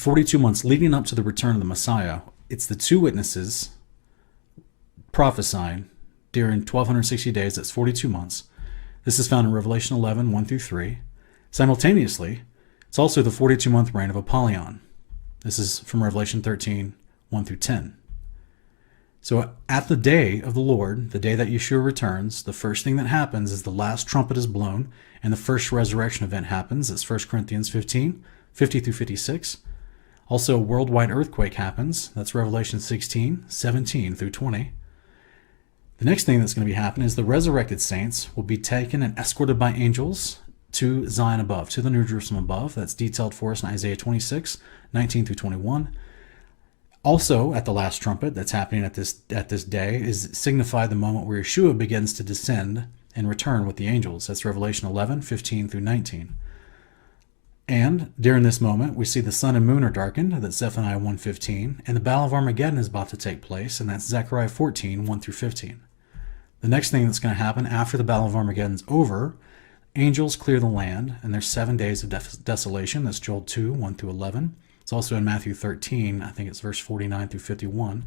The 42 months leading up to the return of the Messiah, it's the two witnesses prophesying during 1260 days, that's 42 months. This is found in Revelation 11, 1 through 3. Simultaneously, it's also the 42-month reign of Apollyon. This is from Revelation 13, 1 through 10. So at the day of the Lord, the day that Yeshua returns, the first thing that happens is the last trumpet is blown, and the first resurrection event happens. It's 1 Corinthians 15, 50 through 56. Also, a worldwide earthquake happens. That's Revelation 16, 17 through 20. The next thing that's going to be happening is the resurrected saints will be taken and escorted by angels to Zion above, to the New Jerusalem above. That's detailed for us in Isaiah 26, 19 through 21. Also, at the last trumpet that's happening at this day is signified the moment where Yeshua begins to descend and return with the angels. That's Revelation 11, 15 through 19. And during this moment, we see the sun and moon are darkened. That's Zephaniah 1:15. And the Battle of Armageddon is about to take place, and that's Zechariah 14, 1 through 15. The next thing that's going to happen after the Battle of Armageddon is over, angels clear the land, and there's 7 days of desolation. That's Joel 2, 1 through 11. It's also in Matthew 13, I think it's verse 49 through 51.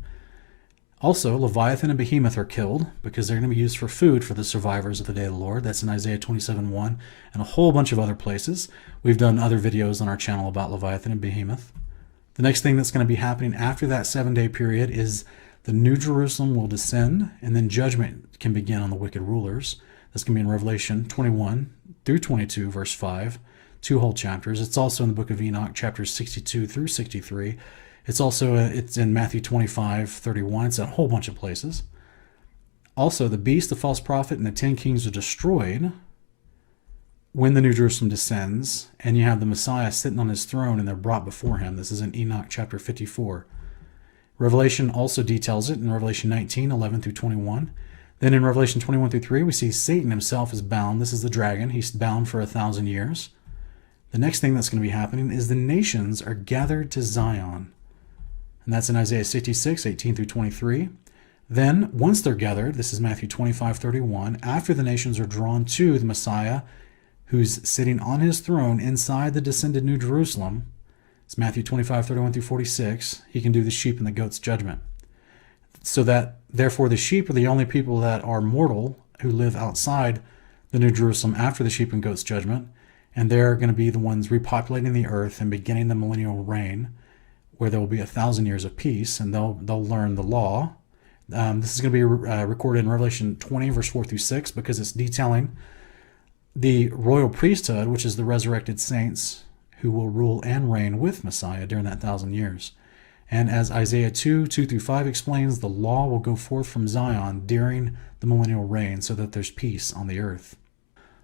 Also, Leviathan and Behemoth are killed because they're going to be used for food for the survivors of the day of the Lord. That's in Isaiah 27:1 and a whole bunch of other places. We've done other videos on our channel about Leviathan and Behemoth. The next thing that's going to be happening after that 7-day period is the New Jerusalem will descend, and then judgment can begin on the wicked rulers. That's going to be in Revelation 21 through 22, verse 5. 2 whole chapters. It's also in the book of Enoch, chapters 62 through 63. It's in Matthew 25, 31. It's in a whole bunch of places. Also, the beast, the false prophet, and the 10 kings are destroyed when the New Jerusalem descends, and you have the Messiah sitting on his throne, and they're brought before him. This is in Enoch chapter 54. Revelation also details it in Revelation 19, 11 through 21. Then in Revelation 21 through 3, we see Satan himself is bound. This is the dragon. He's bound for 1,000 years. The next thing that's going to be happening is the nations are gathered to Zion. And that's in Isaiah 66, 18 through 23. Then, once they're gathered, this is Matthew 25, 31, after the nations are drawn to the Messiah, who's sitting on his throne inside the descended New Jerusalem, it's Matthew 25, 31 through 46, he can do the sheep and the goats judgment. So that, therefore, the sheep are the only people that are mortal who live outside the New Jerusalem after the sheep and goats judgment, and they're going to be the ones repopulating the earth and beginning the millennial reign, where there will be 1,000 years of peace, and they'll learn the law. This is going to be recorded in Revelation 20, verse 4 through 6, because it's detailing the royal priesthood, which is the resurrected saints who will rule and reign with Messiah during that 1,000 years. And as Isaiah 2, 2 through 5 explains, the law will go forth from Zion during the millennial reign so that there's peace on the earth.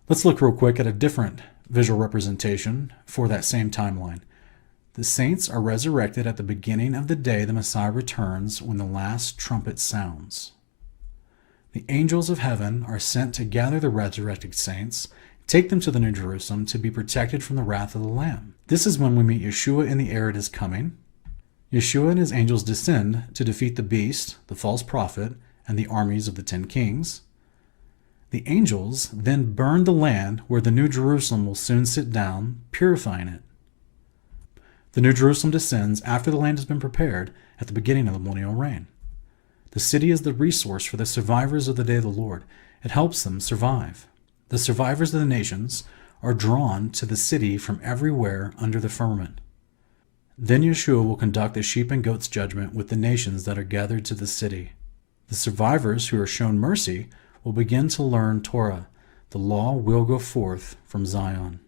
Let's look real quick at a different visual representation for that same timeline. The saints are resurrected at the beginning of the day the Messiah returns when the last trumpet sounds. The angels of heaven are sent to gather the resurrected saints, take them to the New Jerusalem to be protected from the wrath of the Lamb. This is when we meet Yeshua in the air at his coming. Yeshua and his angels descend to defeat the beast, the false prophet, and the armies of the 10 kings. The angels then burn the land where the New Jerusalem will soon sit down, purifying it. The New Jerusalem descends after the land has been prepared at the beginning of the millennial reign. The city is the resource for the survivors of the day of the Lord. It helps them survive. The survivors of the nations are drawn to the city from everywhere under the firmament. Then Yeshua will conduct the sheep and goats judgment with the nations that are gathered to the city. The survivors who are shown mercy will begin to learn Torah. The law will go forth from Zion.